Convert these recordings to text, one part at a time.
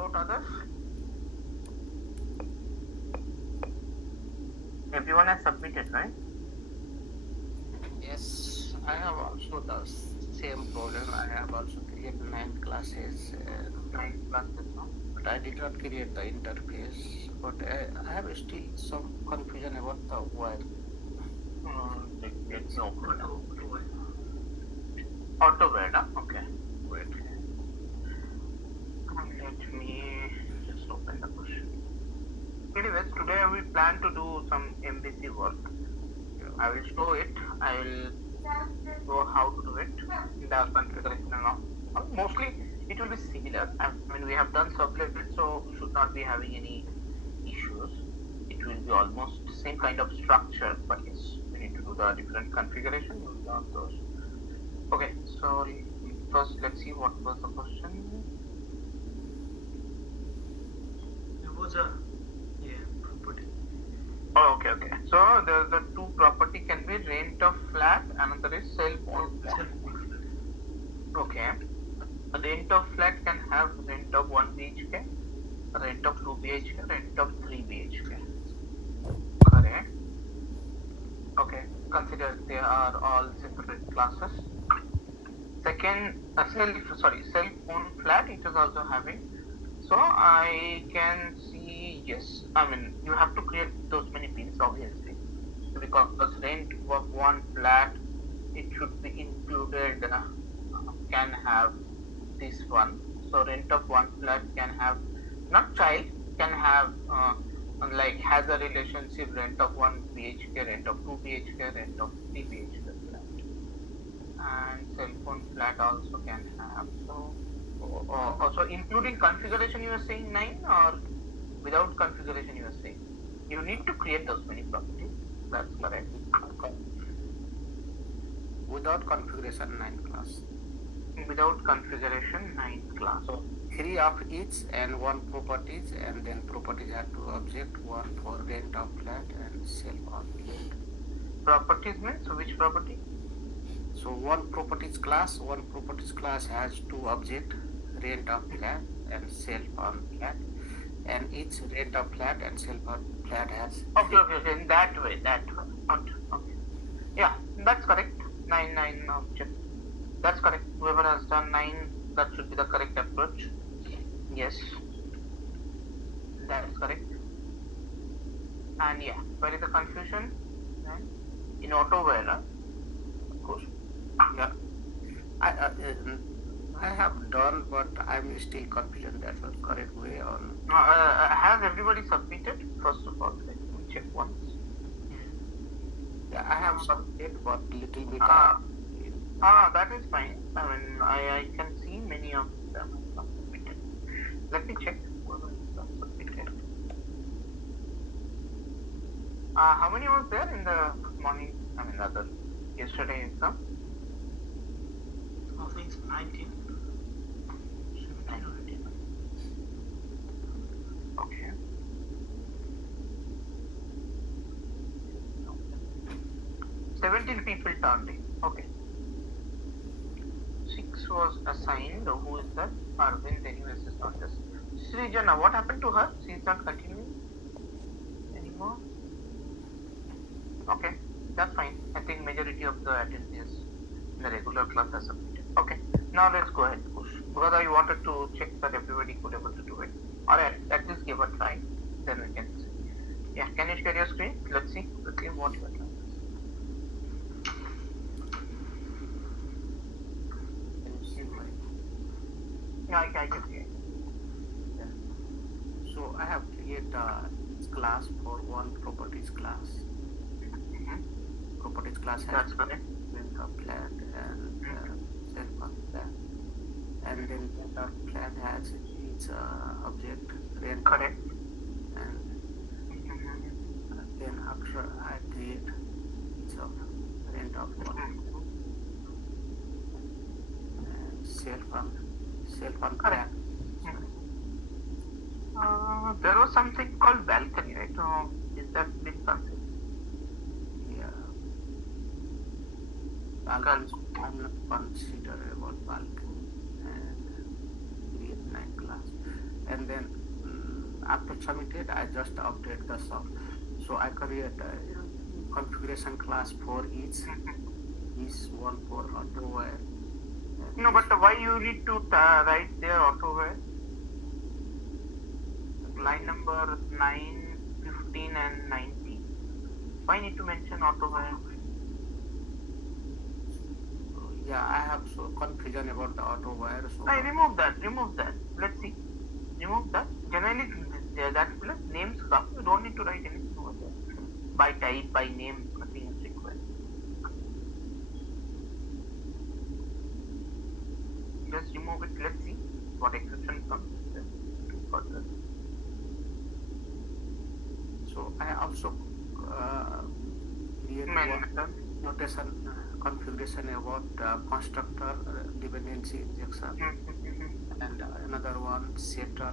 about others? Everyone has submitted, right? Yes, I have also the same problem. I have also created 9 classes, 9 classes, no? but I did not create the interface. But I have still some confusion about the why. Let me open it. AutoWare, okay. Wait. Let me just open the question. Anyways, today we plan to do some MVC work. I will show it. I will show how to do it, the configuration and all. Mostly it will be similar. I mean, we have done circlet, so should not be having any issues. It will be almost same kind of structure, but yes, we need to do the different configuration. We'll learn those. Okay, so first let's see what was the question. It was a property. Oh, okay. So the two property can be rent of flat, another is self-owned flat. Okay. Rent of flat can have rent of 1 BHK, rent of 2 BHK, rent of 3 BHK. Correct. Okay. Consider they are all separate classes. Second, self-owned flat it is also having. So I can see, yes. I mean, you have to create those many pins obviously, because rent of one flat it should be included. Can have this one. So rent of one flat can have not child, can have like has a relationship rent of 1 BHK, rent of 2 BHK, rent of 3 BHK flat, and cell phone flat also can have. So also including configuration you are saying 9, or without configuration you are saying? You need to create those many properties. That's correct. Without configuration, 9 class. Without configuration 9 class. So 3 of each and 1 properties, and then properties have 2 objects, one for rent of flat and self-owned flat. Properties means which property? So one properties class has 2 objects, rent of flat and self-owned flat, and each rent of flat and self-owned flat has. Okay. In that way. Okay. Yeah, that's correct. 9 object. That's correct. Whoever has done 9, that should be the correct approach. Yes, that's correct. And yeah, where is the confusion? In AutoWare, of course. Yeah, I have done, but I'm still confident that's the correct way on. Has everybody submitted? First of all, let me check once. Yeah, I have submitted, but little bit. That is fine. I mean, I can see many of them are submitted. Let me check whether it's submitted. How many was there in the morning? I mean, yesterday exam? I think it's 19. 19. Okay. No. 17 people turned in. Okay. 6 was assigned. Who is that? Arvind, anyways, is not this. Srijana, what happened to her? She is not continuing anymore. Okay, that's fine. I think majority of the attendees in the regular class are submitted. Okay, now let's go ahead and push. Because I wanted to check that everybody could able to do it. Or at least give a try. Then we can see. Yeah, can you share your screen? Let's see what you are trying. Yeah, I can see it. Yeah. So I have created a class for one properties class. Properties class has That's correct. rent of flat and self-owned flat, and then rent of flat has its object rent. Correct. And then after I create each of rent of one and self-owned flat. There was something called balcony, right? Is that been considered? Balcony, I'm not consider about balcony and create 9 class. And then after submitted, I just update the sub. So I create a configuration class for each one for AutoWire. No, but why you need to write there AutoWire? Line number 9, 15 and 19. Why need to mention AutoWire? Yeah, I have so confusion about the AutoWire. So I remove that. Let's see. Remove that. Generally, that plus names come. You don't need to write anything over there. By type, by name, nothing is required. Just remove it. Let's see what exception comes. Further. So I also create one notation configuration about constructor dependency injection and another one setter.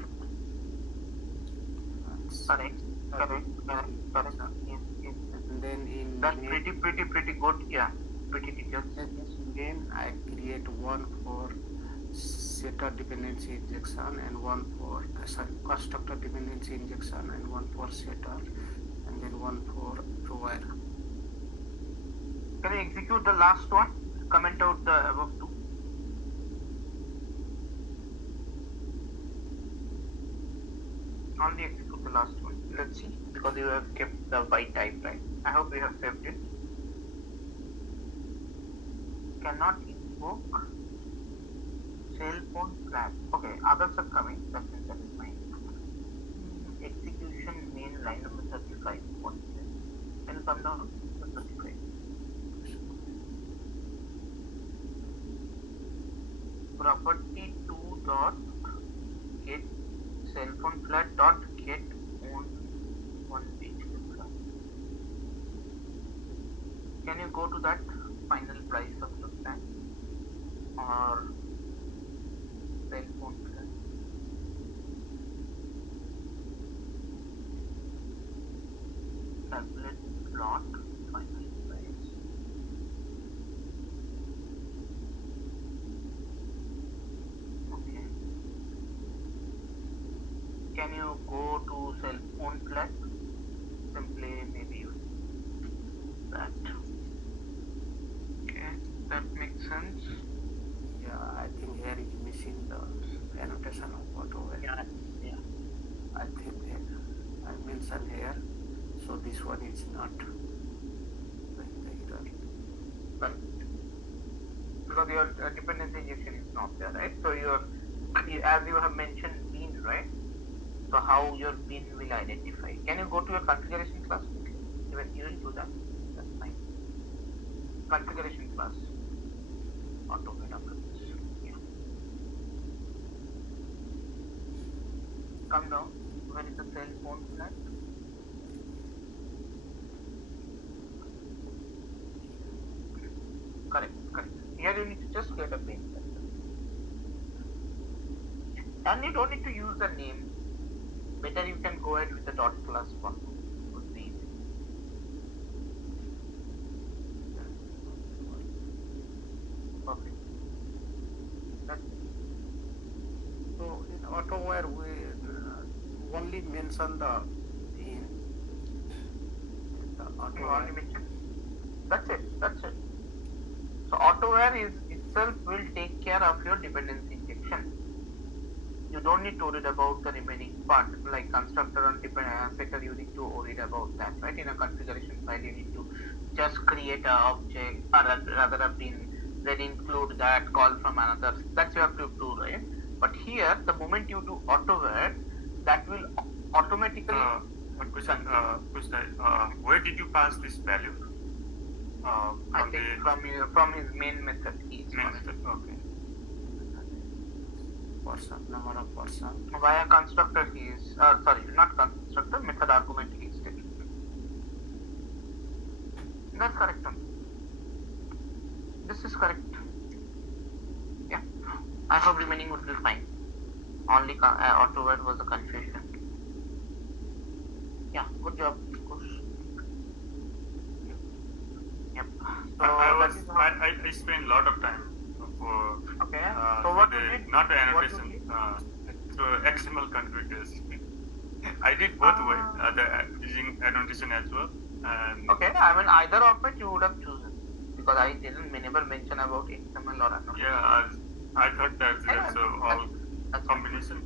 Correct. Yes. And then in That's main, pretty good. Yeah, pretty detailed. then I create one for setter dependency injection and one for constructor dependency injection and one for setter and then one for provider. Can you execute the last one? Comment out the above two. Only execute the last one. Let's see, because you have kept the by type, right? I hope you have saved it. Cannot invoke cell phone flag. Okay, others are coming. That is fine. Execution main line number 35. Can you come down to 35? Property 2 dot get cell phone flag dot get on one page. Can you go to that final price of the flag or cell phone flag? Calculate plot final price. Okay. Can you go to cell phone flag? Simply maybe use that. Okay, that makes sense. Yeah, I think here is missing the annotation of AutoWire. Yeah. I think I mentioned here, so this one is not like the error. Right. Because your dependency injection is not there, right? So as you have mentioned bean, right? So how your bean will identify? Can you go to your configuration class? Even you will do that. That's fine. Configuration class. AutoWire. Yeah. Come down. Where is the cell phone flag? Correct. Here you need to just get a bean. And you don't need to use the name. Better you can go ahead with the dot class one. Would be easy. Perfect. That's it. So in AutoWire we only mention the in the You AutoWire. only mention. That's it. So AutoWire itself will take care of your dependency injection. You don't need to worry about the remaining part, like constructor and setter. You need to worry about that, right? In a configuration file, you need to just create an object or rather a bin, then include that call from another. That's you have to do, right? But here, the moment you do AutoWire, that will automatically. One question, where did you pass this value? I think from his main method. Main method. Okay. Person, number of person. Via constructor he is, sorry, not constructor, method argument he is taking. That's correct. This is correct. Yeah. I hope remaining would be fine. Only AutoWire was a confusion. Yeah, good job. Yep. So I spent a lot of time for okay. So what the, you did? not the What you annotation, did? so XML converters. I did both way, using annotation as well. And Okay, I mean either of it you would have chosen because I didn't never mention about XML or annotation. yeah, I thought that Anyway, so all that's combination.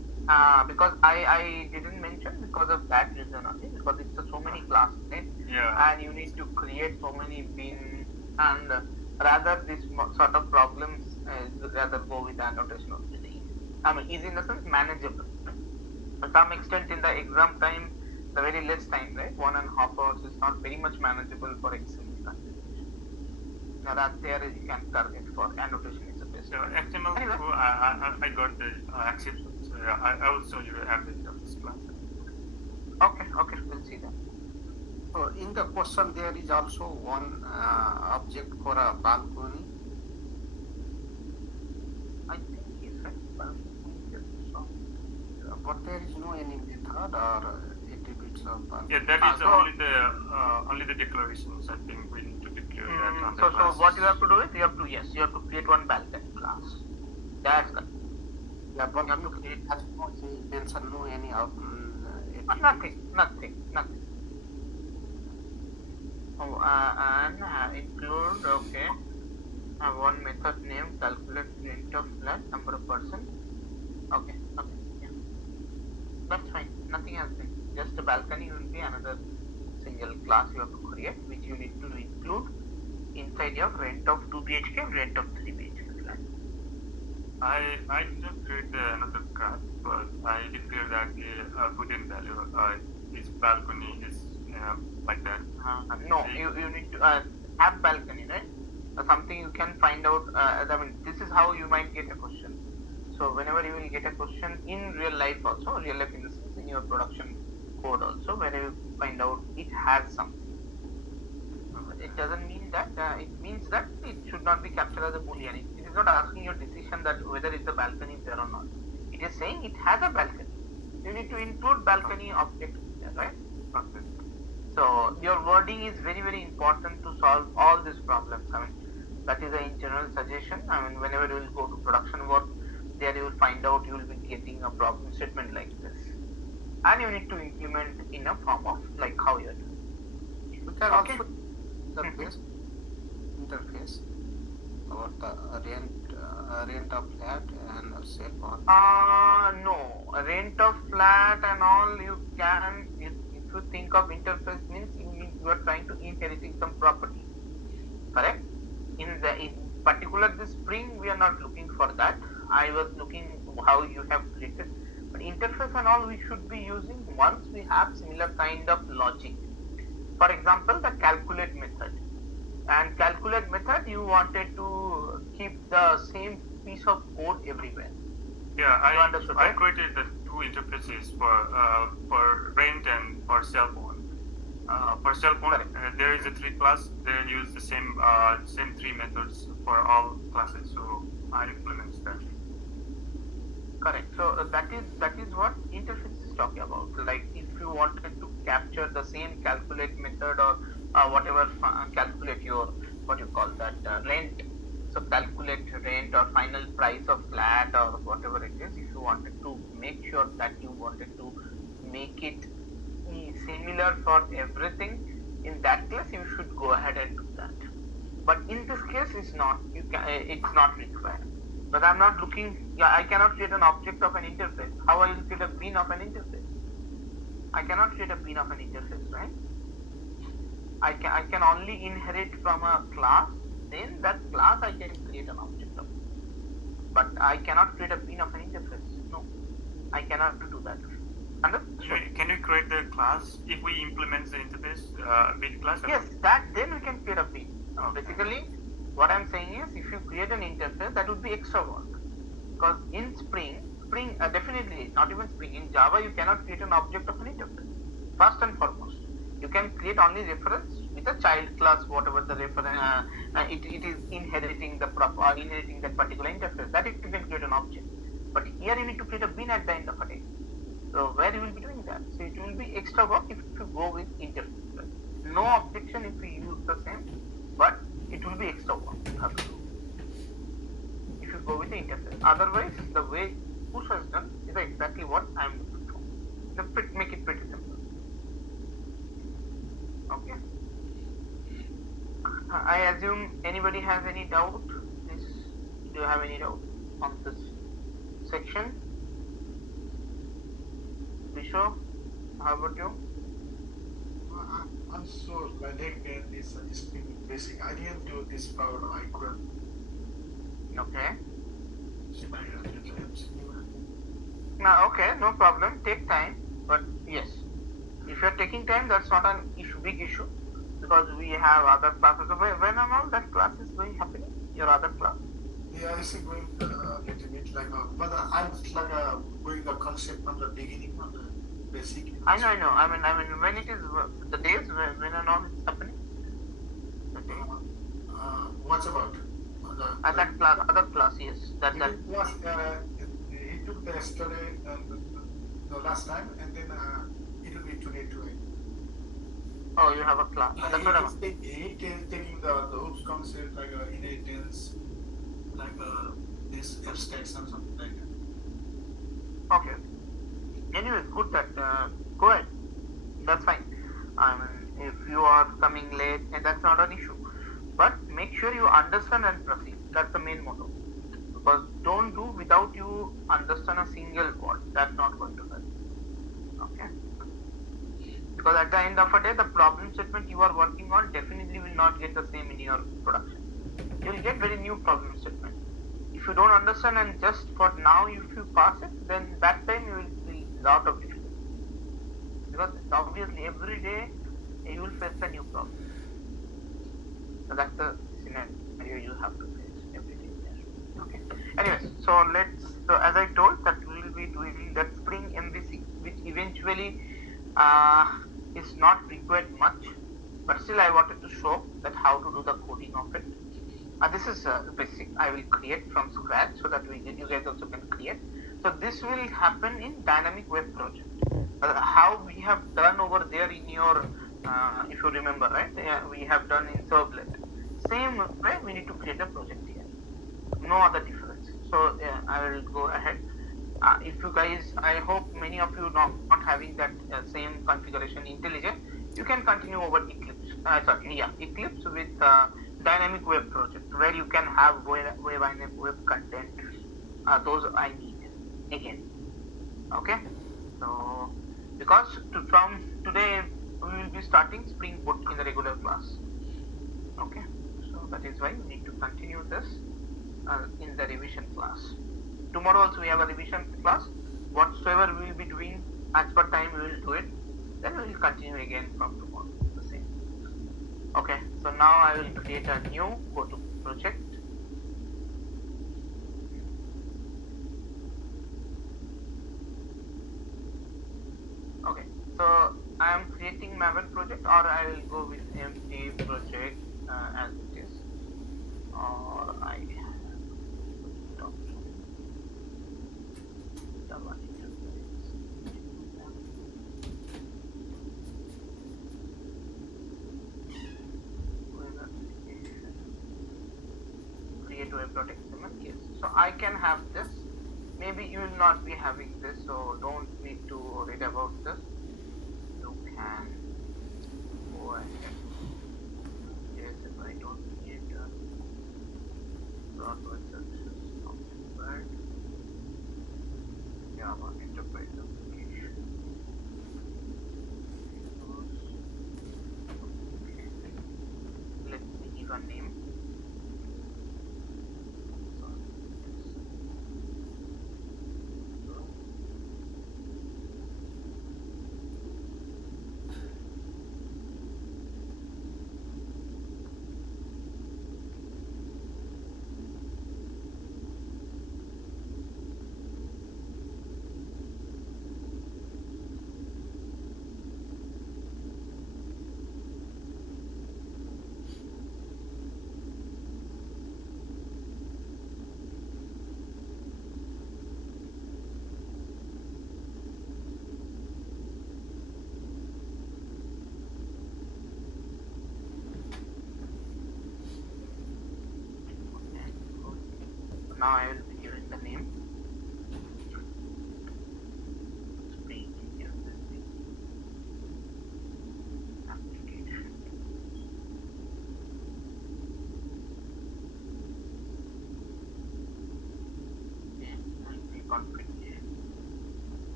because I didn't mention because of that reason only because it's so many classes, right? Yeah. And you need to create so many bins and rather this sort of problems rather go with annotation of easy. I mean easy in the sense manageable. To some extent in the exam time, the very less time, right? 1.5 hours is not very much manageable for XML configuration. Now that there you can target for annotation is the best. So XML Anyway. code, I got the acceptance. So yeah, I will show you at the end of this class. Okay, we'll see that. So in the question there is also one object for a balcony. I think yes, right? But there is no any method or attributes of balcony. Yeah, that is so- only the declarations. I think we need to declare that on the So class. what you have to do is you have to create one balcony class. That's correct. Yeah, but You have to create has no any mention, no any nothing. Oh, and include okay. One method name calculate print of flat number of person. Okay, yeah. That's fine. Nothing else. Just a balcony will be another single class you have to create, which you need to include inside your rent of 2 BHK and rent of 3 BHK flat. I did not create another class, but I declare that the boolean value is balcony is like that. No, you need to have balcony, right? Something you can find out. I mean, this is how you might get a question. So whenever you will get a question in real life also, real life in the sense in your production code also, where you find out it has something. It doesn't mean that. It means that it should not be captured as a boolean. It is not asking your decision that whether it's a balcony there or not. It is saying it has a balcony. You need to include balcony object here, right? Okay. So your wording is very important to solve all these problems. I mean, that is a general suggestion. I mean, whenever you will go to production work, there you will find out you will be getting a problem statement like this, and you need to implement in a form of like how you are doing. We can Okay. also interface about the rent of flat and sell on. No, rent of flat and all you can. If you think of interface means you are trying to inheriting some property, correct? In particular this Spring we are not looking for that. I was looking how you have created, but interface and all we should be using once we have similar kind of logic. For example, the calculate method. And calculate method you wanted to keep the same piece of code everywhere. Yeah, You understood, I right? created the two interfaces for rent and for cell phone. For cell phone, there is a 3 class. They use the same 3 methods for all classes. So I implement that. Correct. So that is what interface is talking about. Like if you wanted to capture the same calculate method or whatever calculate your what you call that rent. So calculate rent or final price of flat or whatever it is. If you wanted to make sure that you wanted to make it similar for everything, in that case you should go ahead and do that. But in this case, it's not. It's not required. But I'm not looking. Yeah, I cannot create an object of an interface. How I will create a bin of an interface? I cannot create a bin of an interface, right? I can only inherit from a class. Then that class I can create an object of. But I cannot create a bin of an interface. No, I cannot do that. Understood? Can we create the class if we implement the interface bin class? Yes, that then we can create a bin. Basically, what I'm saying is, if you create an interface, that would be extra work. Because in Spring definitely not even Spring. In Java, you cannot create an object of an interface. First and foremost, you can create only reference with a child class, whatever the reference. It is inheriting that particular interface. That you can create an object. But here you need to create a bin at the end of a day. So where you will be doing that? So it will be extra work if you go with interface. No objection if we use the same, but it will be extra work you have to do if you go with the interface. Otherwise, the way push has done is exactly what I am looking for. Make it pretty simple. Okay. I assume anybody has any doubt? Please, do you have any doubt on this section? Vishwa, how about you? I'm sure my leg band is Spring basic. I didn't do this power I could. Okay. Times. Now, okay, no problem. Take time, but yes, if you're taking time, that's not an issue, big issue, because we have other classes. When and all that class is going happening, your other class. Yeah, it's going a little bit like but I'm like going the concept from the beginning, from the basic. I know. I mean, when it is the days when and all it's happening. The day. What's about? That class, other class, yes. That. He took the yesterday the last time, and then it will be today. Oh, you have a class. That's what I'm. He taking the those concepts like inheritance, like this abstracts and something like that. Okay. Anyways, good that. Go ahead. That's fine. I mean, if you are coming late, and that's not an issue. But make sure you understand and proceed. That's the main motto. Because don't do without you understand a single word. That's not going to help. Okay. Because at the end of a day, the problem statement you are working on definitely will not get the same in your production. You will get very new problem statement. If you don't understand and just for now, if you pass it, then that time you will see a lot of difficulty. Because obviously every day you will face a new problem. So that's the scenario you have to face every day. Okay. Anyways, so as I told that we will be doing that Spring MVC, which eventually is not required much, but still I wanted to show that how to do the coding of it. This is basic. I will create from scratch so that you guys also can create. So this will happen in dynamic web project. How we have done over there in your, if you remember, right? We have done in servlet. Same way we need to create a project here. No other difference. So I will go ahead. If you guys, I hope many of you not having that same configuration IntelliJ, you can continue over Eclipse. Eclipse with dynamic web project where you can have web content. Those I need again. Okay. So because from today we will be starting Spring Boot in the regular class. Okay. So that is why we need to continue this in the revision class. Tomorrow also we have a revision class. Whatsoever we will be doing as per time we will do it. Then we will continue again from tomorrow. The same. Okay. So now I will create a new go to project. Okay. So I am creating Maven project, or I will go with empty project as it is, or I have create web project element. Yes. So I can have this. Maybe you will not be having this, so don't need to read about this. You can go ahead. Yes, if I don't need Broadway services, but Java enterprise application. Okay. Let me give a name. Now I will be giving the name Spring MVC.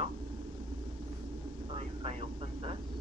window. So if I open this,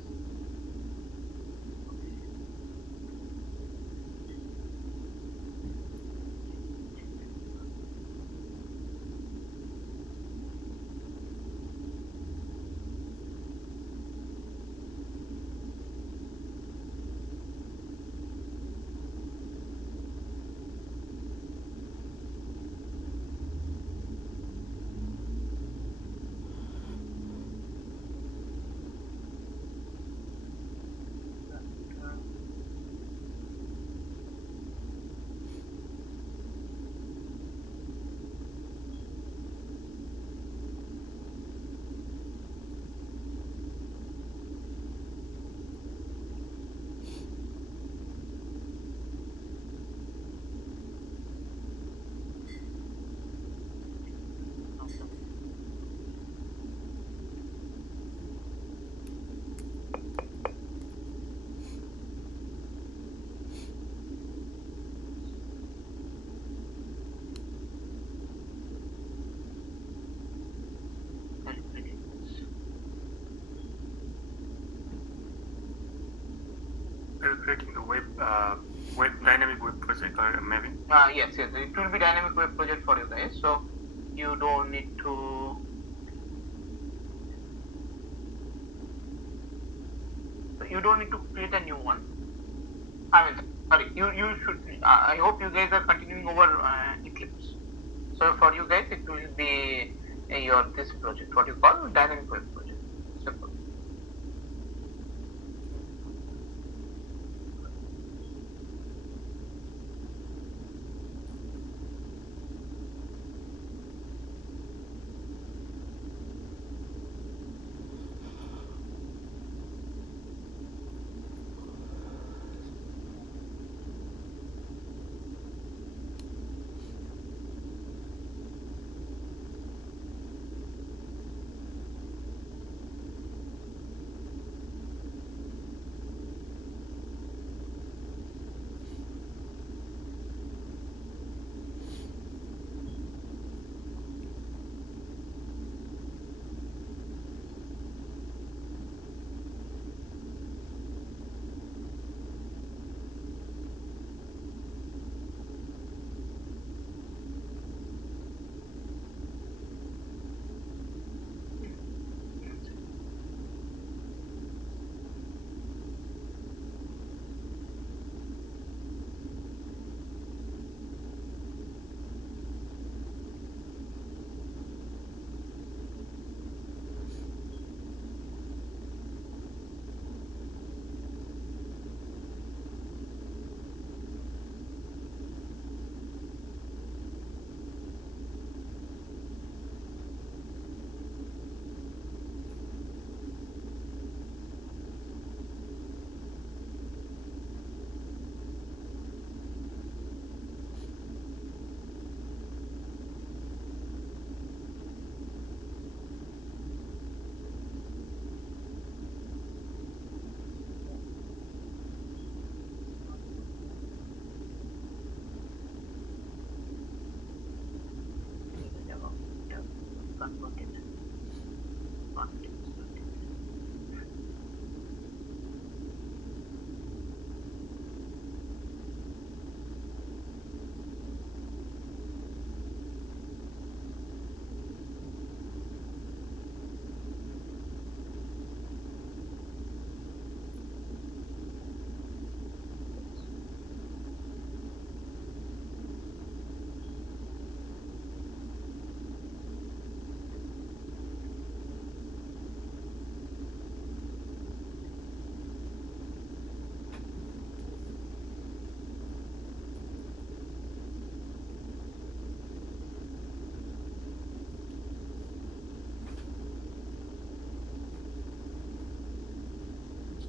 Are you creating the web dynamic web project or maybe? yes, it will be dynamic web project for you guys. So you don't need to. You don't need to create a new one. I mean, sorry, you should. I hope you guys are continuing over Eclipse. So for you guys, it will be your this project, what you call dynamic web project. Simple.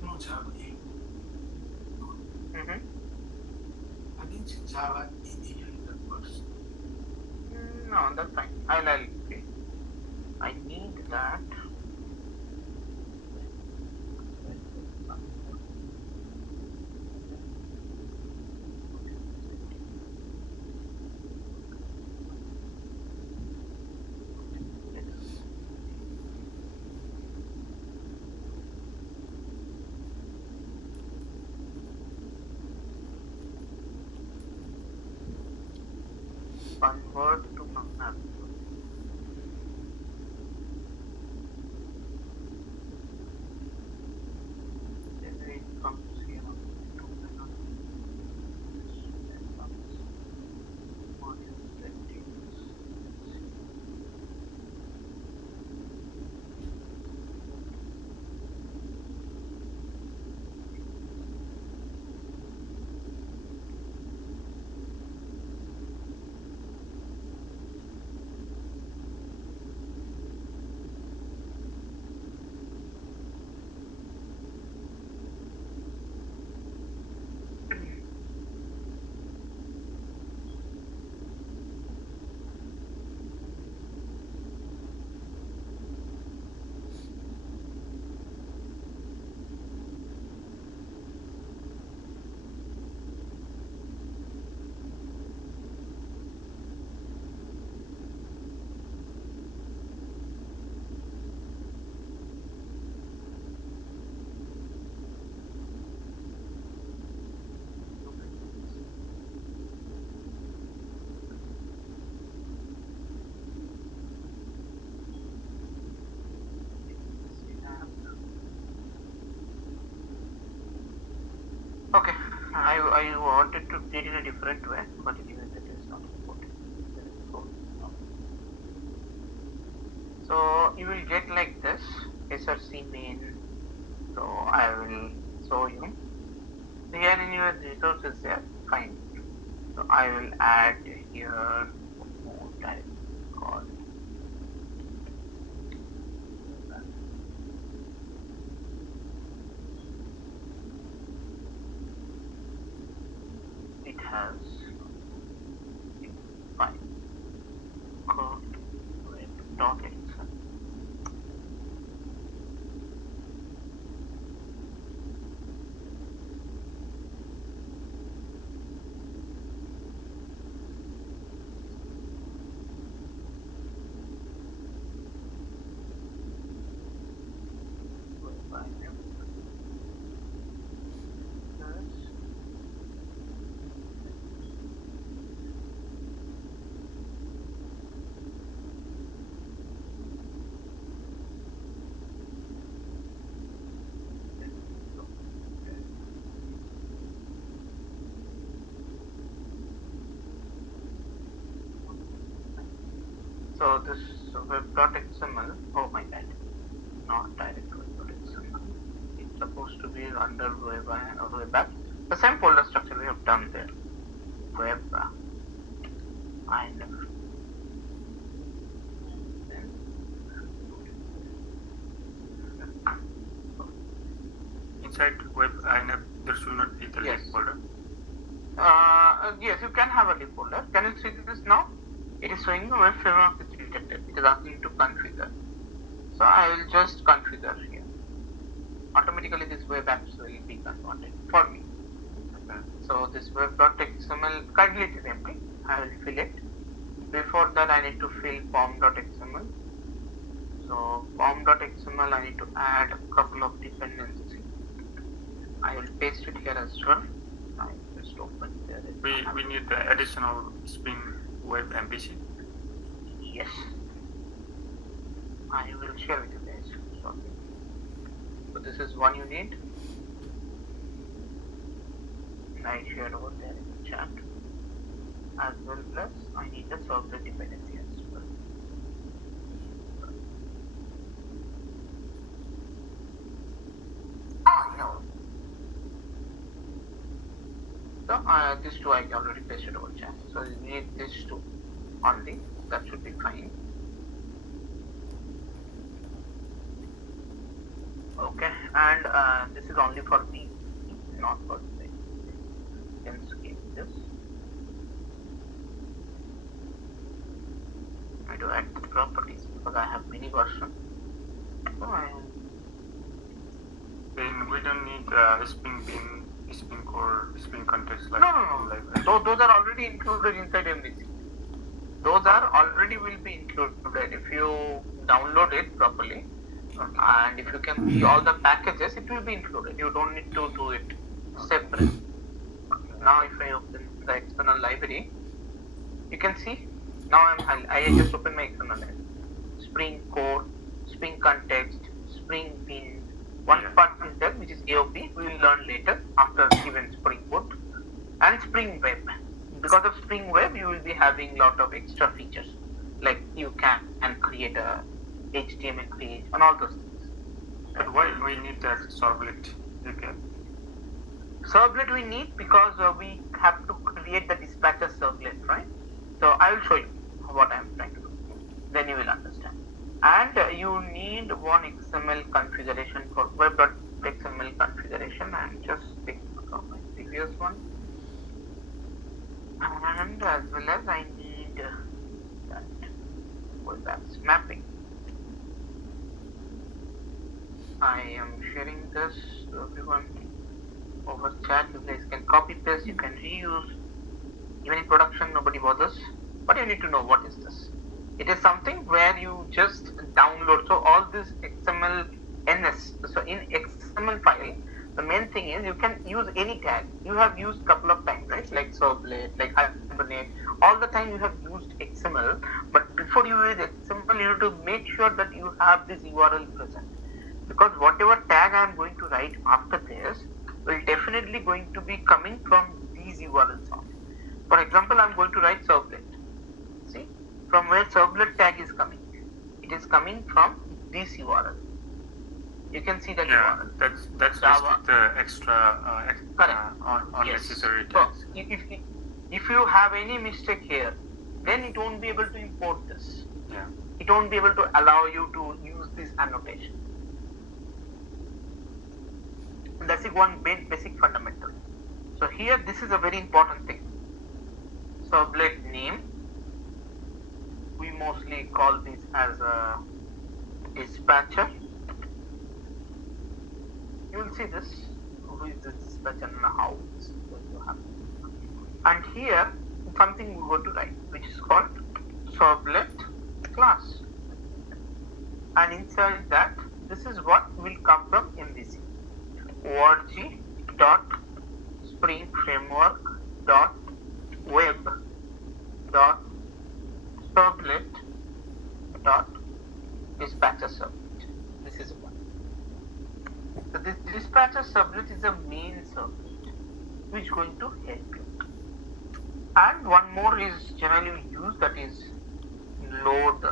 No Java in. Mm-hmm. I think Java in that works. No, that's fine. I'll okay. I need that. convert to map. Then it comes here on to then comes module settings. Okay, I wanted to did it a different way, but anyway that is not important. So you will get like this src main. So I will show you. Here in your resources there, fine. So I will add here more type called it has fine called web.xml. So this web.xml, oh my bad, not direct web.xml. It's supposed to be under web or web app. The same folder structure we have done there. Web app. Inside web INF, there should not be the Yes. link folder. Yes, you can have a lib folder. Can you see this now? It is showing the web framework is detected. It is asking you to configure. So I will just configure here. Automatically this web apps will be converted for me. So this web.xml currently it is empty. I will fill it. Before that I need to fill pom.xml. So pom.xml I need to add a couple of dependencies. I will paste it here as well. I will just open there. We need the additional Spring Web MVC. Yes. I will share with you guys shortly. So this is one you need. I shared over there in the chat. As well plus I need the servlet dependency as well. No. So these two I already pasted over chat. So you need these two only. That should be fine. Okay, and this is only for me, not for the you can skip this. I do add the properties because I have many versions. So Then we don't need Spring Bean, Spring Core, Spring Context like no. library. Those are already included inside MVC. Those are already will be included if you download it properly. Okay. And if you can see all the packages, it will be included. You don't need to do it separate. Now if I open the external library, you can see Now I just open my XML. Spring core, Spring context, Spring bin. One part is there, which is AOP. We will learn later after even Spring Boot and Spring Web. Because of Spring Web, you will be having lot of extra features, like you can create a HTML page and all those things. But why we need that servlet API? Servlet we need because we have to create the dispatcher servlet, right? So I will show you what I am trying to do. Then you will understand. And you need one XML configuration for web.xml configuration, and just take from my previous one. And as well as I need that. Well, that's mapping. I am sharing this to everyone over chat. You guys can copy paste, you can reuse. Even in production, nobody bothers. But you need to know what is this. It is something where you just download. So all this XML NS. So in XML file, the main thing is you can use any tag. You have used couple of times, right? Like servlet, like Hibernate. All the time you have used XML. But before you use XML, you have to make sure that you have this URL present. Because whatever tag I am going to write after this will definitely going to be coming from these URLs only. For example, I am going to write servlet. See, from where servlet tag is coming? It is coming from this URL. You can see that URL. That's just with the extra unnecessary tags. So if you have any mistake here, then it won't be able to import this. Yeah. It won't be able to allow you to use this annotation. That's one basic fundamental. So here this is a very important thing. Servlet name. We mostly call this as a dispatcher. You will see this. Who is this dispatcher and how it's going to happen. And here something we going to write, which is called servlet class. And inside that, this is what will come from MVC. org.springframework.web.servlet.dispatcher servlet. This is one. So this dispatcher servlet is a main servlet which is going to help you. And one more is generally used, that is load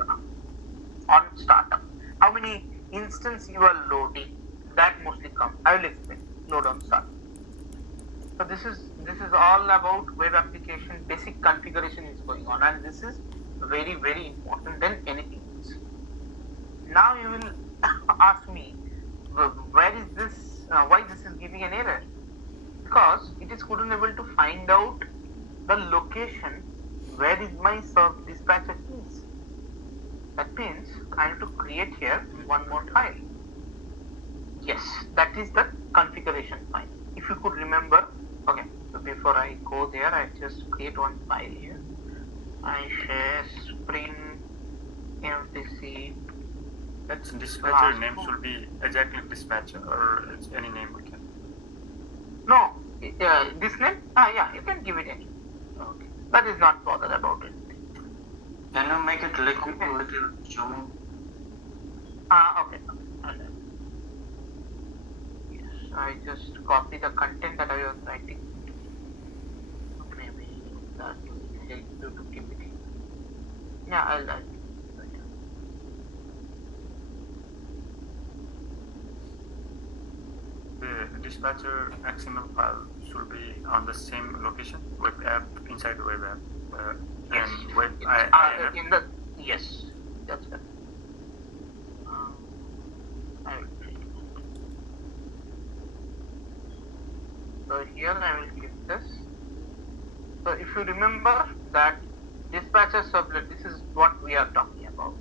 on startup. How many instances you are loading? That mostly comes. I will explain. Load on start. So this is all about web application basic configuration is going on, and this is very important than anything else. Now you will ask me, where is this? Why this is giving an error? Because it is couldn't able to find out the location where is my dispatcher keys. That means I have to create here one more file. Yes, that is the configuration file. If you could remember, okay, so before I go there, I just create one file here. I share SprringMVC. That's dispatcher name should be exactly dispatcher, or it's any name we can. No, this name? Yeah, you can give it any. Okay. That is not bothered about it. Can you make it little zoom? Okay. Yes, I just copy the content that I was writing. Maybe that will help you to keep it. Yeah, I'll write it. The dispatcher XML file should be on the same location, web app inside the web app, Yes. and web yes, that's good. I will click. So here I will click this. So if you remember that dispatcher servlet, this is what we are talking about.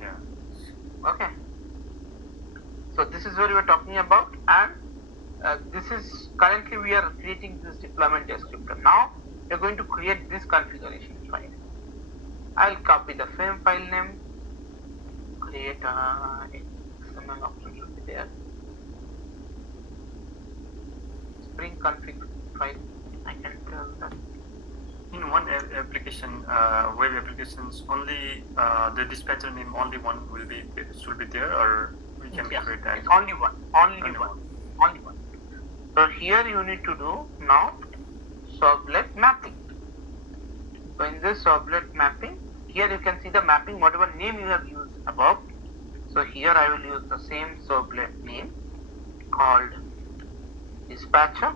Yeah. Okay. So this is what we are talking about, and this is currently we are creating this deployment descriptor. Now we are going to create this configuration file. I'll copy the frame file name, create a XML option should be there. Spring config file, I can tell that. In one application, web applications, only the dispatcher name only one should be there, or we can Yes, create that. it's only one. Only Only one. Only one. So here you need to do now servlet mapping. So in this servlet mapping, here you can see the mapping, whatever name you have used above. So here I will use the same servlet name called dispatcher.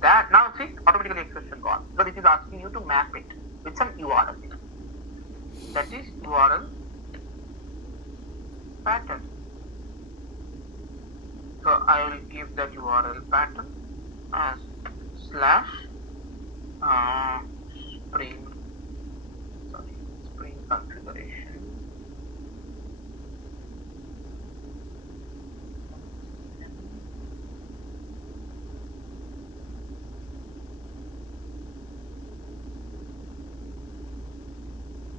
That now see automatically exception gone because it is asking you to map it with some URL. That is URL pattern. So I will give that URL pattern as slash spring configuration.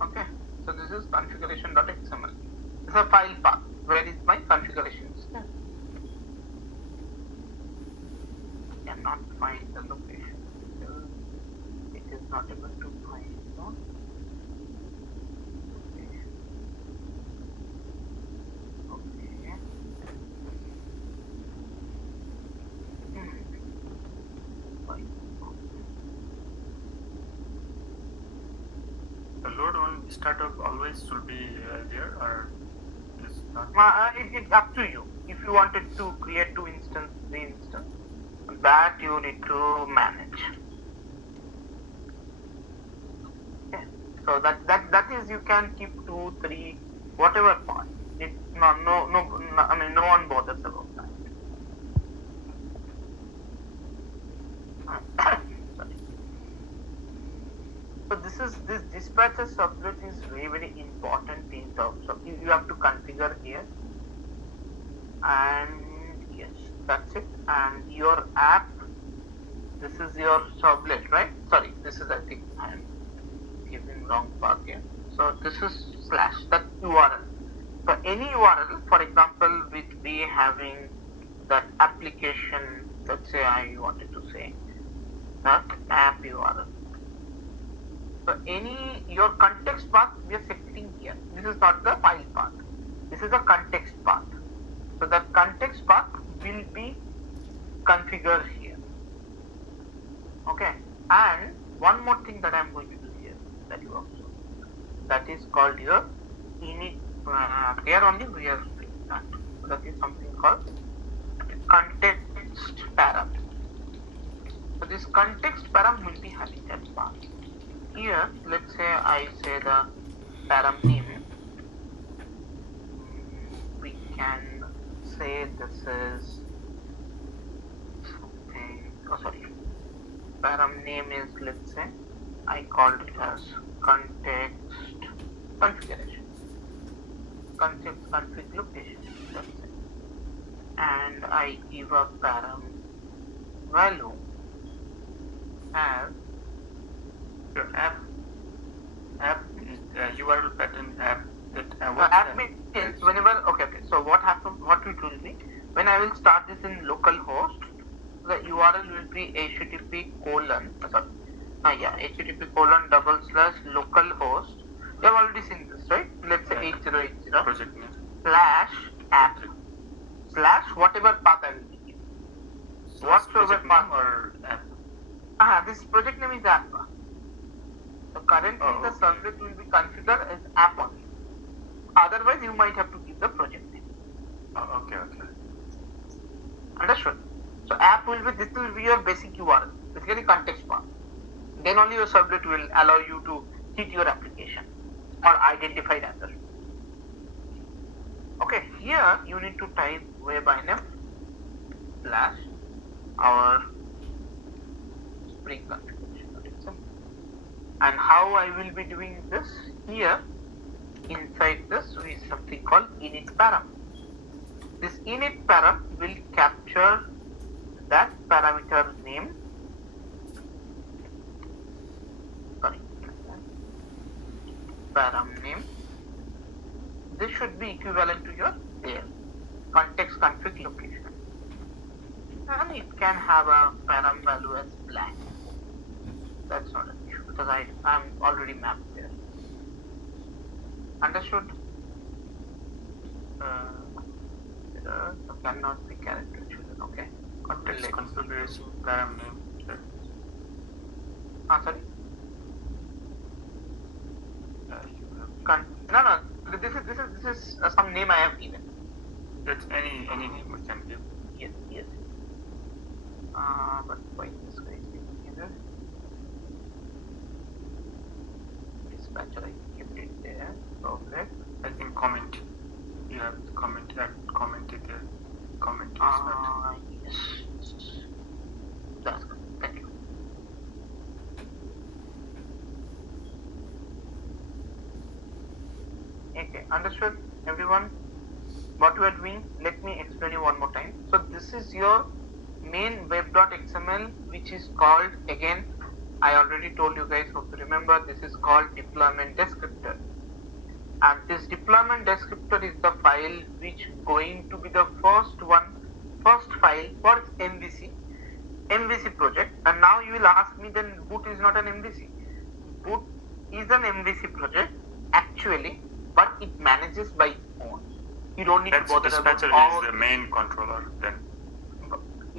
Okay, so this is configuration.xml. This is a file path. Where is my configuration? Cannot find the location. It is not able to find the location. Okay. Fine. The load on startup always should be there, or is not? It's up to you. If you wanted to create 2 instances, 3 instances, that you need to manage. Okay. So that is you can keep 2, 3, whatever point. It's no I mean no one bothers about that. Sorry. So this dispatcher sublet is very important in terms of you have to configure here, and yes, that's it. And your app, this is your sublet, right? Sorry, this is I think I am giving wrong path here. So this is slash that URL. So any URL, for example, with we having that application, let's say I wanted to say that app URL. So any your context path we are setting here. This is not the file path. This is a context path. So that context path will be configured here. Okay. And one more thing that I am going to do here that you observe. That is called your init. Here only we are doing that. So that is something called context param. So this context param will be having that path. Here, let's say I say the param name. We can say this is something. Oh, sorry. Param name is, let's say I called it as context configuration. Context config location. That's it. And I give a param value as Your app URL pattern app that app means whenever okay. So what happens? What it will be when I will start this in localhost, the URL will be http://localhost. You have already seen this, right? Let's say 8080 project name /app / whatever path I will give. Whatsoever path or app. This project name is app. So currently the subject will be configured as app only. Otherwise you might have to give the project name. Oh, okay. Understood? So app will be, this will be your basic URL, basically context path. Then only your sublet will allow you to hit your application or identify rather. Okay, here you need to type webinf / our Spring configuration. And how I will be doing this here, inside this is something called init param. This init param will capture that parameter name. Param name. This should be equivalent to your context config location. And it can have a param value as blank. That's not it. because I'm already mapped there. Understood? Cannot be character children. Okay. Context Let's- configuration param name. Sorry. You have, No. This is some name I have given. it's any name we can give. Yes. But why this guy is giving here? Dispatcher, I kept it there. Okay. I think comment. You have to comment it there. Comment is that. Yes. That's good. Thank you. Okay, understood, everyone? What we are doing, let me explain you one more time. So this is your main web.xml, which is called, again, I already told you guys, hope you remember, this is called deployment descriptor. And this deployment descriptor is the file which going to be the first file for MVC project. And now you will ask me, then boot is not an MVC. Boot is an MVC project actually, but it manages by its own. You don't need That's to bother dispatcher about all. is the main controller then.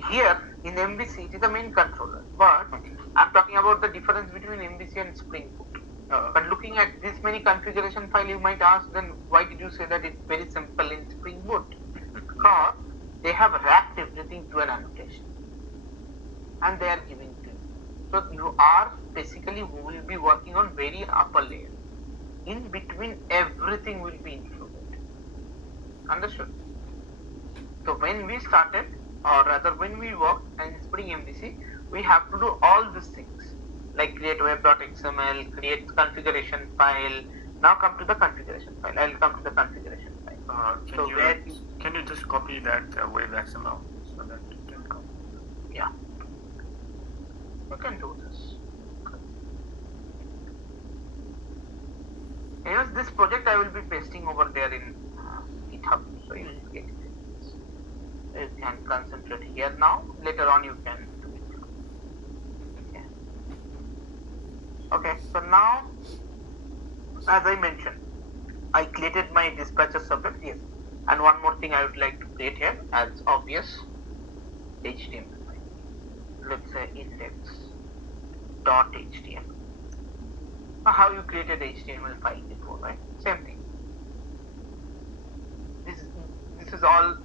Here in MVC it is the main controller, but Okay. I'm talking about the difference between MVC and Spring Boot. But looking at this many configuration file, you might ask, then why did you say that it's very simple in Spring Boot? Because they have wrapped everything to an annotation and they are giving to you. So you are basically will be working on very upper layer. In between, everything will be included. Understood? So when we started, or rather when we worked in Spring MVC, we have to do all these things like create web.xml, create configuration file. Now come to the configuration file. I'll come to the configuration file. So Can you just copy that web XML so that you can copy? Yeah, you can do this. Anyways, this project I will be pasting over there in GitHub, so you will get it. You can concentrate here now. Later on, you can do it. Okay, so now, as I mentioned, I created my dispatcher subject. Yes, and one more thing I would like to create here, as obvious, HTML file. Let's say index.html. How you created HTML file before, right? Same thing. This is all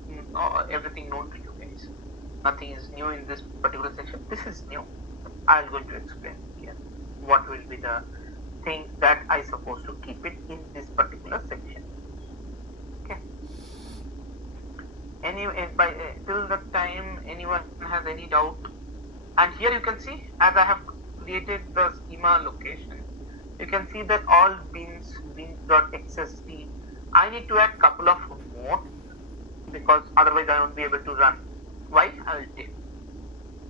everything known to you guys. Nothing is new in this particular section. This is new. I'm going to explain here what will be the thing that I supposed to keep it in this particular section. Okay. Till the time anyone has any doubt, and here you can see as I have created the schema location, you can see that all beans.xst. I need to add couple of more because otherwise I won't be able to run. Why? I will tell you.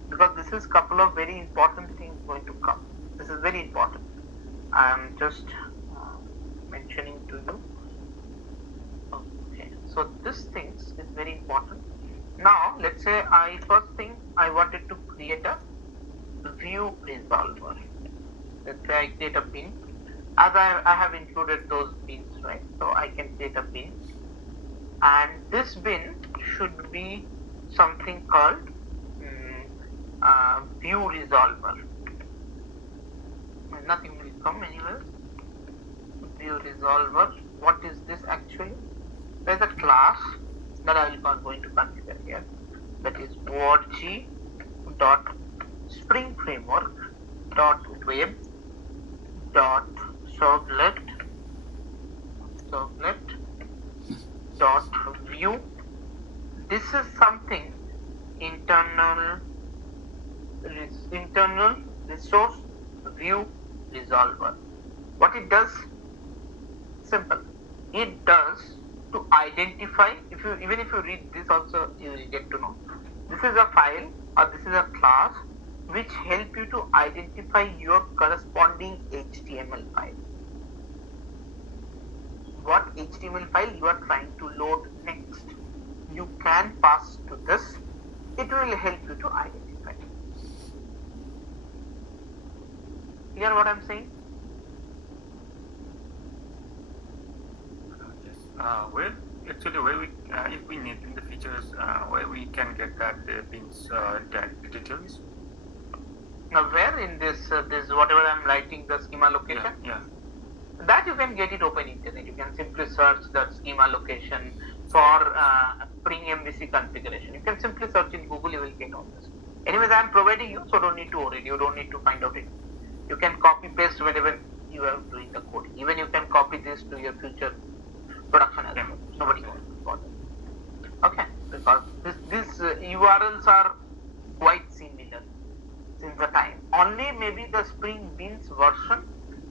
Because this is couple of very important things going to come. This is very important. I am just mentioning to you. Okay, so this things is very important. Now let's say first thing I wanted to create a view resolver. Let's say I create a bin. As I have included those bins, right? So I can create a bin, and this bin should be something called view resolver. Nothing will come anywhere. View resolver. What is this actually? There's a class that I am going to configure here. That is org.springframework.web.servlet.view. This is something internal resource view resolver. What it does? Simple. It does to identify. Even if you read this also, you will get to know. This is a file or this is a class which help you to identify your corresponding HTML file. What HTML file you are trying to load next. You can pass to this. It will help you to identify. Clear what I'm saying? Yes. Well, actually, where we if we need in the features, where we can get that pins details. Now, where in this whatever I'm writing the schema location, Yeah. that you can get it open internet. You can simply search that schema location for Spring MVC configuration. You can simply search in Google. You will get all this. Anyways, I'm providing you, so don't need to worry. You don't need to find out it. You can copy paste whenever you are doing the code. Even you can copy this to your future production as well. Nobody wants to bother. Okay, because these URLs are quite similar since the time. Only maybe the Spring Beans version,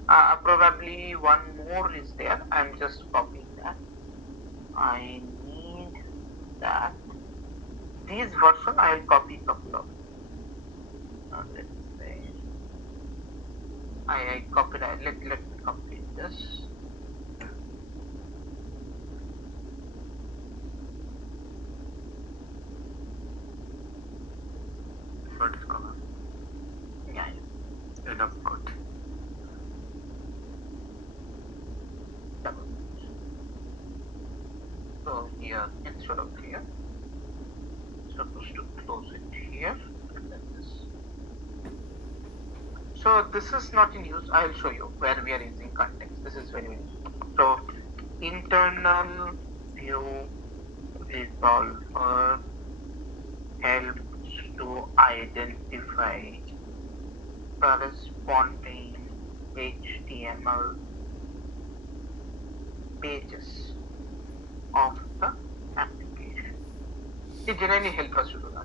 probably one more is there. I'm just copying that. I need that. This version I will copy couple of. Let's say I copied. Let me copy this. Inverted comma. Yeah. Enough code. Double. So here instead of here, supposed to close it here and then this. So this is not in use. I'll show you where we are using context. This is very useful. So internal view resolver helps to identify corresponding HTML pages of the application. It generally helps us to do that.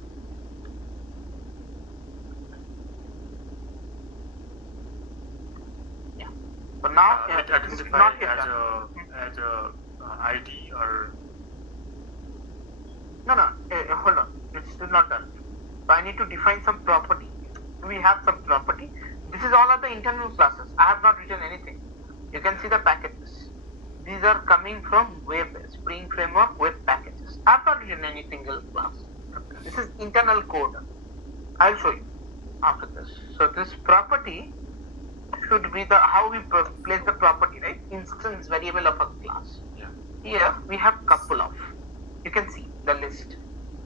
Yeah. But now It this is identify not yet as done. as a ID or No, hold on. It's still not done. So I need to define some property. We have some property. This is all of the internal classes. I have not written anything. You can see the packages. These are coming from web, Spring Framework web packages. I have not written any single class. This is internal code. I'll show you after this. So this property should be the how we place the property, right? Instance variable of a class. yeah. Here we have couple of. You can see the list.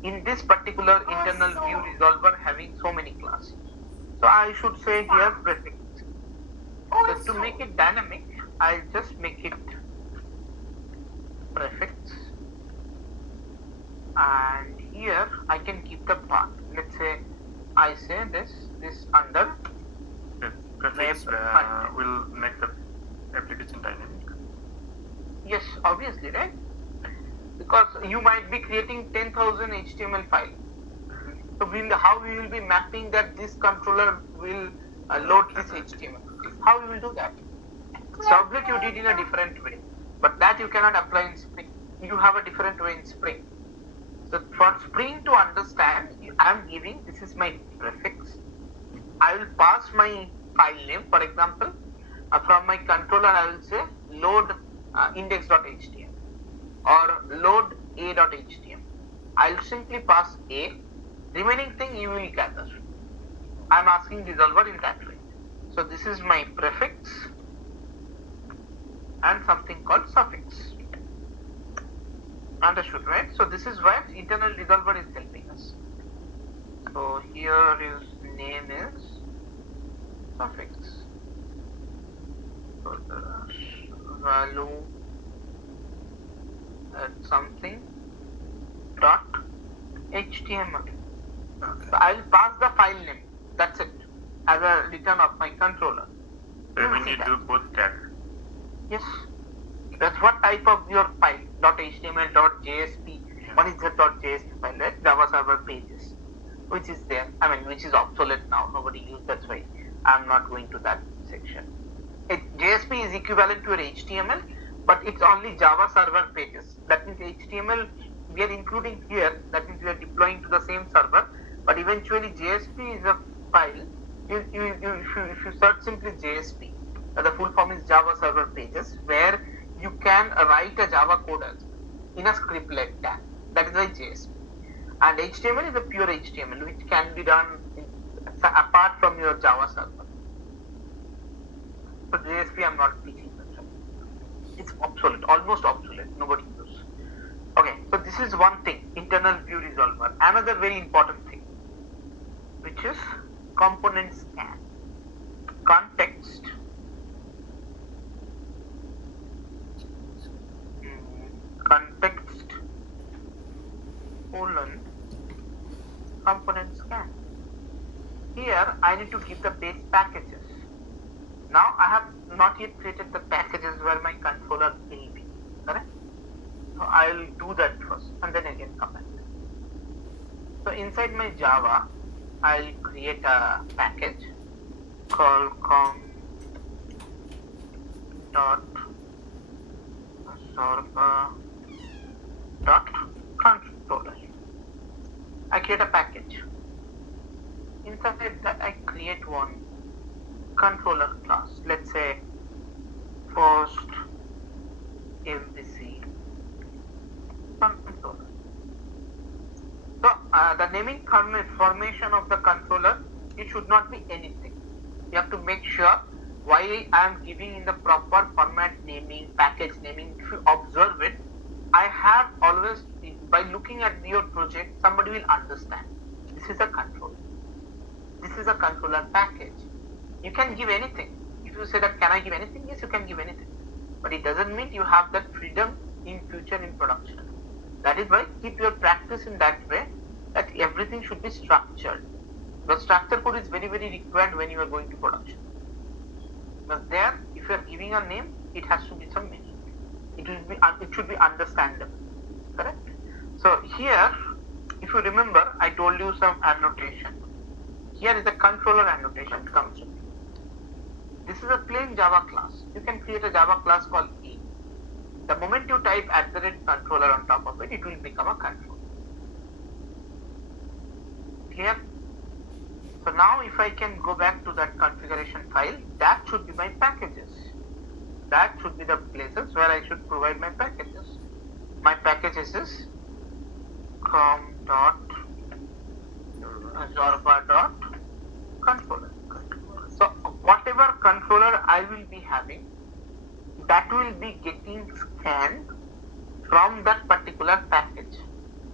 In this particular internal view resolver having so many classes. So I should say here prefix. So to make it dynamic, I'll just make it prefix. And here I can keep the path. Let's say I say this under Prefix web content. will make the application dynamic. Yes, obviously, right? Because you might be creating 10,000 HTML files. So how we will be mapping that this controller will load this HTML? How we will do that? Servlet you did in a different way, but that you cannot apply in Spring. You have a different way in Spring. So for Spring to understand, I am giving this is my prefix. I will pass my file name, for example, from my controller I will say load index.html or load a.html. I'll simply pass a. Remaining thing you will gather. I'm asking resolver in that way. So this is my prefix and something called suffix. Understood, right? So this is where internal resolver is helping us. So here is name is suffix. So the value at something dot HTML. Okay. So I'll pass the file name. That's it. As a return of my controller. So we see need that. to both tag. Yes. That's what type of your file. .html, .jsp. One is the .jsp file, right? Java server pages. Which is there. Which is obsolete now. Nobody uses that's why I'm not going to that section. JSP is equivalent to your HTML, but it's only Java server pages. That means HTML we are including here. That means we are deploying to the same server. But eventually JSP is a file. If you search simply JSP, the full form is Java server pages, where you can write a Java code in a script like that. That is why JSP. And HTML is a pure HTML, which can be done apart from your Java server. So JSP I'm not teaching that. It's obsolete, almost obsolete. Nobody uses. Okay, so this is one thing, internal view resolver. Another very important thing, which is component scan. Context. Context colon component scan. Here I need to give the base packages. Now I have not yet created the packages where my controller will be. Correct? So I will do that first and then again come back. So inside my Java, I'll create a package called com.absorber.controller. I create a package. Inside that I create one controller class. Let's say first MVC controller. So the naming formation of the controller, it should not be anything. You have to make sure why I am giving in the proper format naming, package naming. If you observe it, I have always, by looking at your project, somebody will understand. This is a controller. This is a controller package. You can give anything. If you say that, can I give anything? Yes, you can give anything. But it doesn't mean you have that freedom in future in production. That is why keep your practice in that way, that everything should be structured. The structure code is very, very required when you are going to production. But there, if you are giving a name, it has to be some meaning. It should be understandable. Correct? So here, if you remember, I told you some annotation. Here is the controller annotation comes in. This is a plain Java class. You can create a Java class called E. The moment you type @controller on top of it, it will become a controller. Clear? So now if I can go back to that configuration file, that should be my packages. That should be the places where I should provide my packages. My packages is com.absorber.controller. So whatever controller I will be having, that will be getting scanned from that particular package,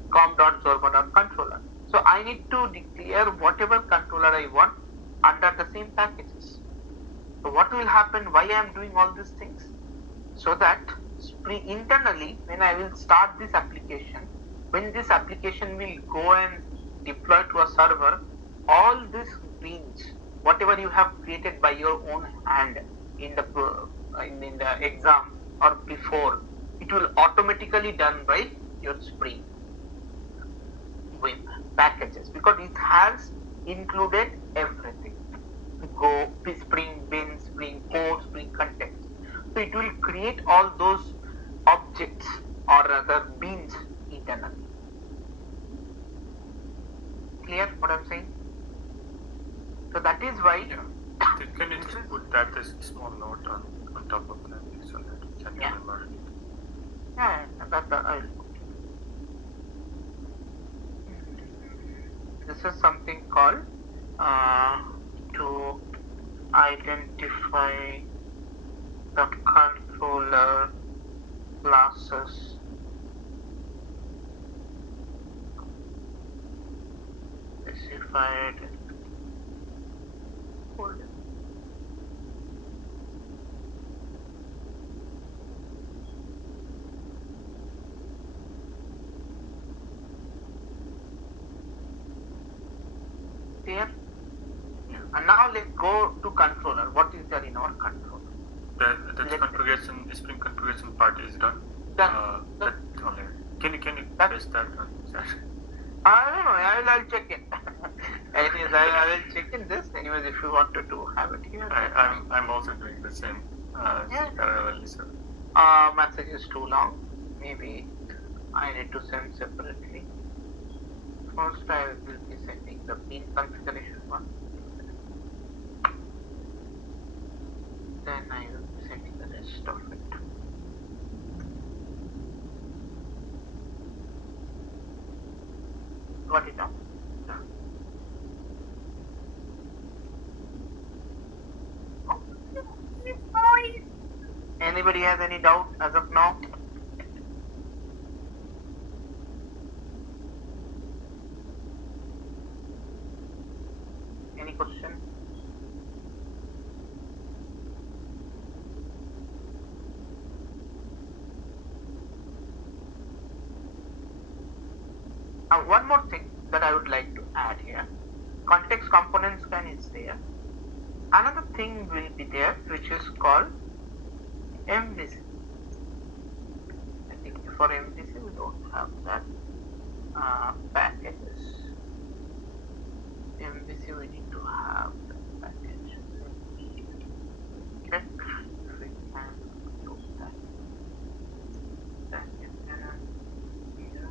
com.absorber.controller. So I need to declare whatever controller I want under the same packages. So what will happen, why I am doing all these things? So that internally, when I will start this application, when this application will go and deploy to a server, all these beans, whatever you have created by your own hand in the exam or before, it will automatically done by your Spring packages, because it has included everything. Go, Spring Bin, Spring Code, Spring Context. So it will create all those objects or rather beans internally. Clear what I'm saying? So that is why. Yeah. Can you just put that as a small note on top of that so that you can remember it? Yeah, that I'll. This is something called to identify the controller classes. Specified folder. Clear? Yeah. And now let's go to controller. What is there in our controller? The configuration, the Spring configuration part is done. Done. That only. Can you paste that on that? I don't know. I'll check it. Anyways, I will check in this. Anyways, if you wanted to have it here. I'm also doing the same. Parallelly, so. Message is too long. Maybe I need to send separately. First, I will be sending the bean configuration one. Then I will be sending the rest of it. Got it now? Yeah. Anybody has any doubt as of now? Any question? One more thing that I would like to add here. Context component scan is there. Another thing will be there which is called MVC. I think for MVC we don't have that. Packages. MVC we need to have the package. Check if we can do that. Package here.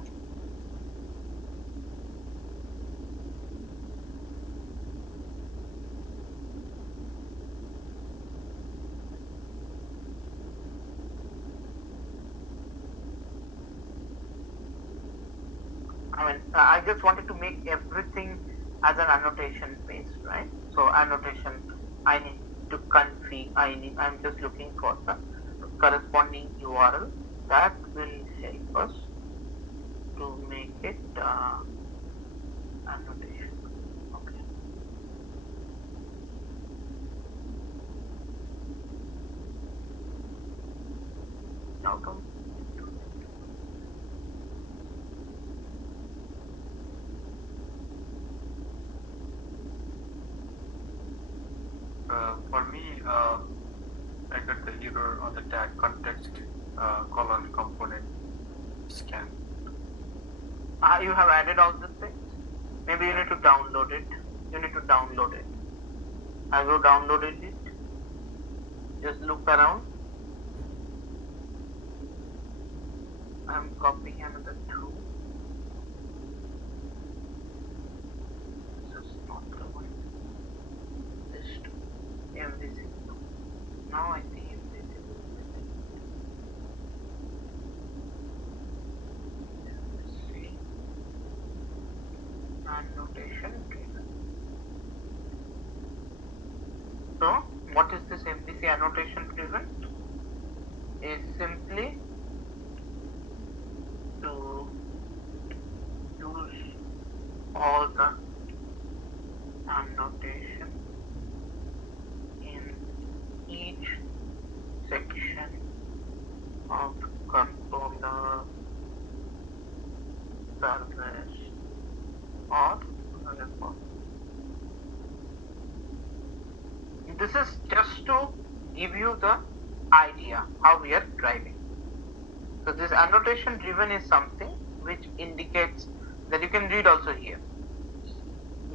I just wanted to make everything as an annotation based, right? So annotation, I need to config, I'm just looking for the corresponding URL that will help us to make it annotation. Okay. Now come. For me, I got the error on the tag context colon component scan. You have added all these things. Maybe you need to download it. Have you downloaded it? Just look around. I'm copying another two. This is not the one. This two. MVC. Now I think MVC will be MVC annotation driven. So what is this MVC annotation driven? Is simply to use all the annotation in each section of controller, service, or report. This is just to give you the idea how we are driving. So this annotation driven is something which indicates that you can read also here,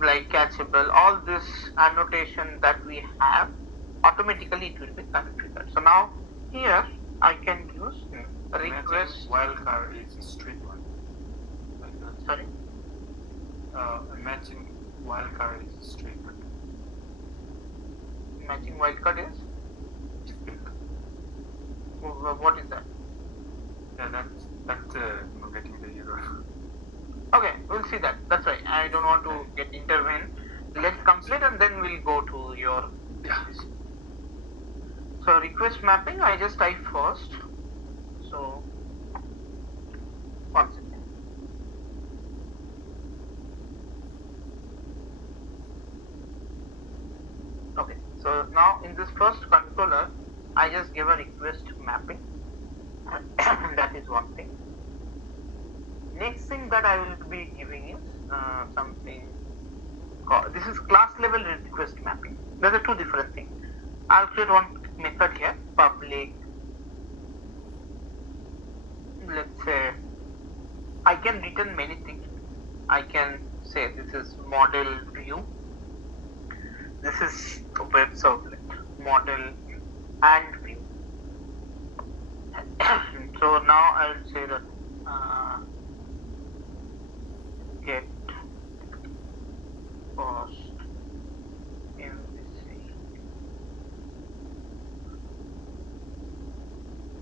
like catchable, all this annotation that we have, automatically it will be configured. So now here I can use request. Wildcard is a straight one. Like that. Sorry. Matching wildcard is a straight one. Matching wildcard is? What is that? Yeah, that's getting the error. Okay, we'll see that. That's right. I don't want to get intervened. Let's complete and then we'll go to your. Yeah. So request mapping, I just type first. So 1 second. Okay, so now in this first controller, I just give a request mapping. That is one thing. Next thing that I will be giving is something called, this is class level request mapping. There are two different things. I'll create one method here, public. Let's say I can return many things. I can say this is model view. This is web servlet, model and view. So now I'll say that get post MVC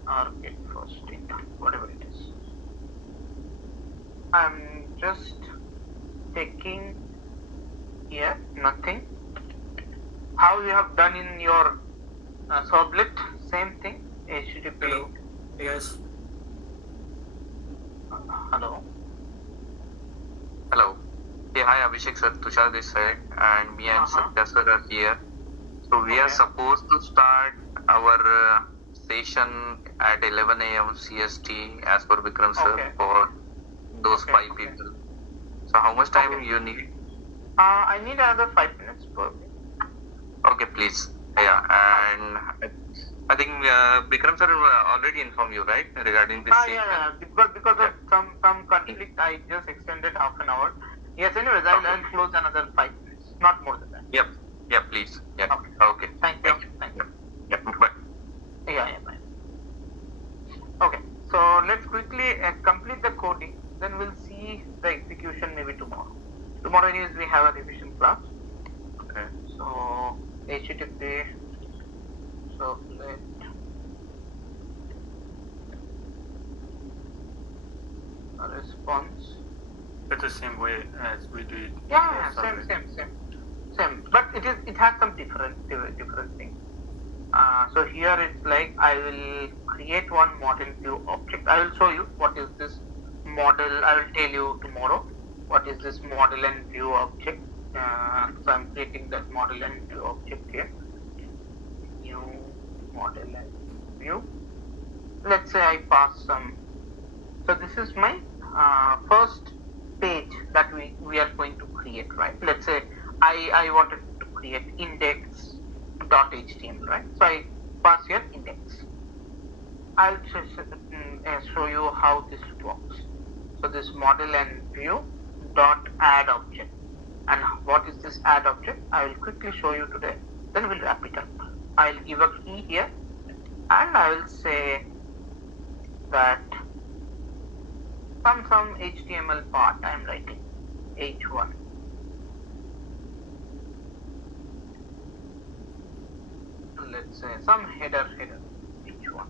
or get first data, whatever it is. I'm just taking here nothing. How you have done in your servlet, same thing. HTTP. Hello. Hey guys. Hello. Hello. Hey, hi Abhishek sir, Tushar this side, and me and Satya sir are here. So we are Okay. supposed to start our session at 11 a.m. CST as per Vikram sir Okay. for those Okay, 5 okay. people. So how much time Okay. you need? I need another 5 minutes probably. Okay, please. Yeah, and I think Vikram sir already informed you, right, regarding this session? Yeah. Because of some conflict, I just extended half an hour. Yes. Anyways, I'll close another 5 minutes, not more than that. Yep. Yeah, please. Yeah. Okay. Okay. Thank you. Thank you. Yeah. Bye. Yeah. Bye. Okay. So let's quickly complete the coding. Then we'll see the execution maybe tomorrow. Tomorrow anyways we have a revision class. Okay. So HTTP. So let a response. It's the same way as we did. Yeah, same. But it has some different things. So here it's like I will create one model view object. I will show you what is this model. I will tell you tomorrow what is this model and view object. So I'm creating that model and view object here. New model and view. Let's say I pass some. So this is my first page that we are going to create, right? Let's say I wanted to create index.html, right? So I pass here index. I'll show you how this works. So this model and view dot add object. And what is this add object? I will quickly show you today. Then we'll wrap it up. I'll give a key here, and I will say that some HTML part I am writing h1. Let's say some header h1.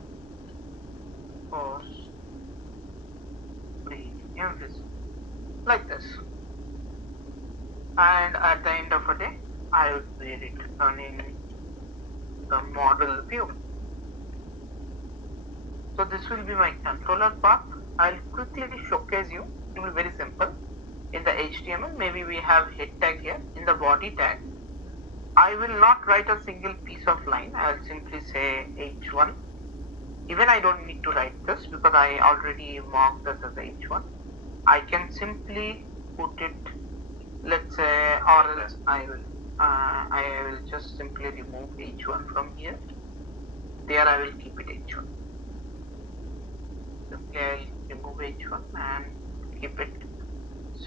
Post SprringMVC like this. And at the end of the day, I will be returning the model view. So this will be my controller path. I'll quickly showcase you. It will be very simple. In the HTML, maybe we have head tag here. In the body tag, I will not write a single piece of line. I will simply say h1. Even I don't need to write this because I already marked this as h1. I can simply put it, let's say, or else I will just simply remove h1 from here. There I will keep it h1. Simply I'll remove h1 and keep it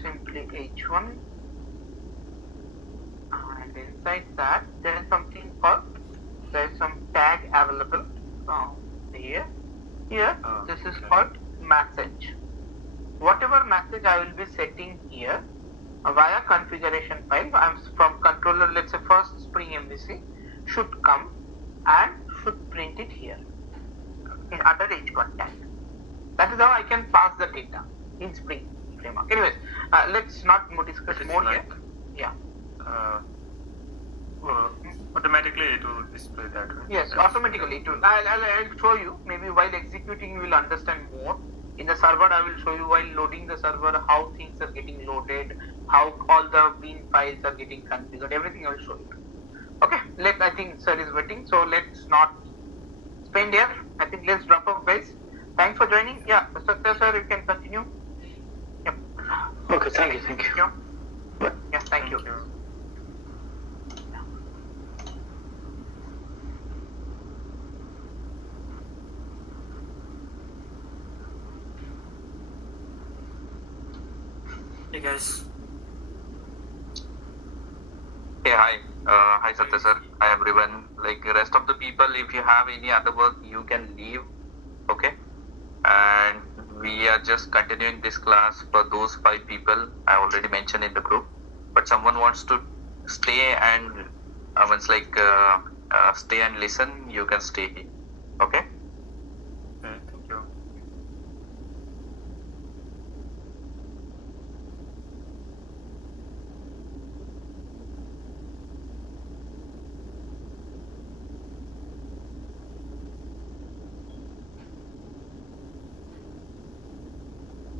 simply h1. And inside that there is something called, there is some tag available from here. This is called message. Whatever message I will be setting here via configuration file, I'm from controller, let's say first SprringMVC should come and should print it here in under h1 tag. That is how I can pass the data in Spring framework. Anyways, let's not discuss more here. Yeah. Well, automatically it will display that, right? Yes, automatically it will. I'll show you. Maybe while executing you will understand more. In the server I will show you while loading the server how things are getting loaded, how all the bin files are getting configured. Everything I will show you. Okay, I think sir is waiting, so let's not spend here. I think let's drop off, guys. Thanks for joining. Yeah, Satya sir, you can continue. Yep. Okay, thank you. Yes, thank you. Hey guys. Hey, hi. Hi, Satya sir. Hi, everyone. Like rest of the people, if you have any other work, you can leave. Okay. And we are just continuing this class for those 5 people I already mentioned in the group. But someone wants to stay and stay and listen, you can stay here. Okay.